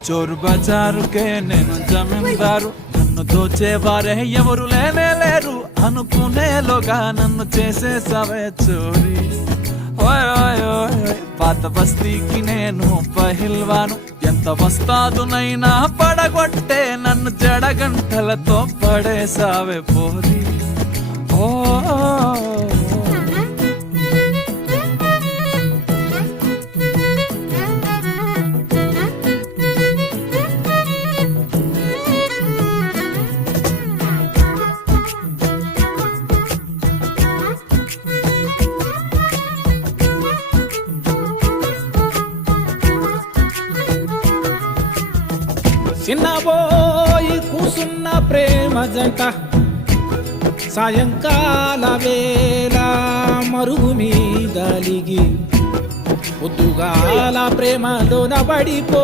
చోరు బజారుకే నేను జమీందారు, నన్ను దోచేవారే ఎవరు లేనే లేరు, అనుకునేలోగా నన్ను చేసేసావే చోరీ. ఓయ్ ఓయ్ ఓయ్ ఓయ్, పాత బస్తీకి నేను పహిల్వాను, ఎంత వస్తాదునైనా పడగొట్టే నన్ను జడగంటలతో పడేసావే పోరి. ఓ చిన్నబోయి కూసున్న ప్రేమ జంట సాయంకాల వేళ మరుగు మీదలిగి పొద్దుగాల ప్రేమలోన పడిపో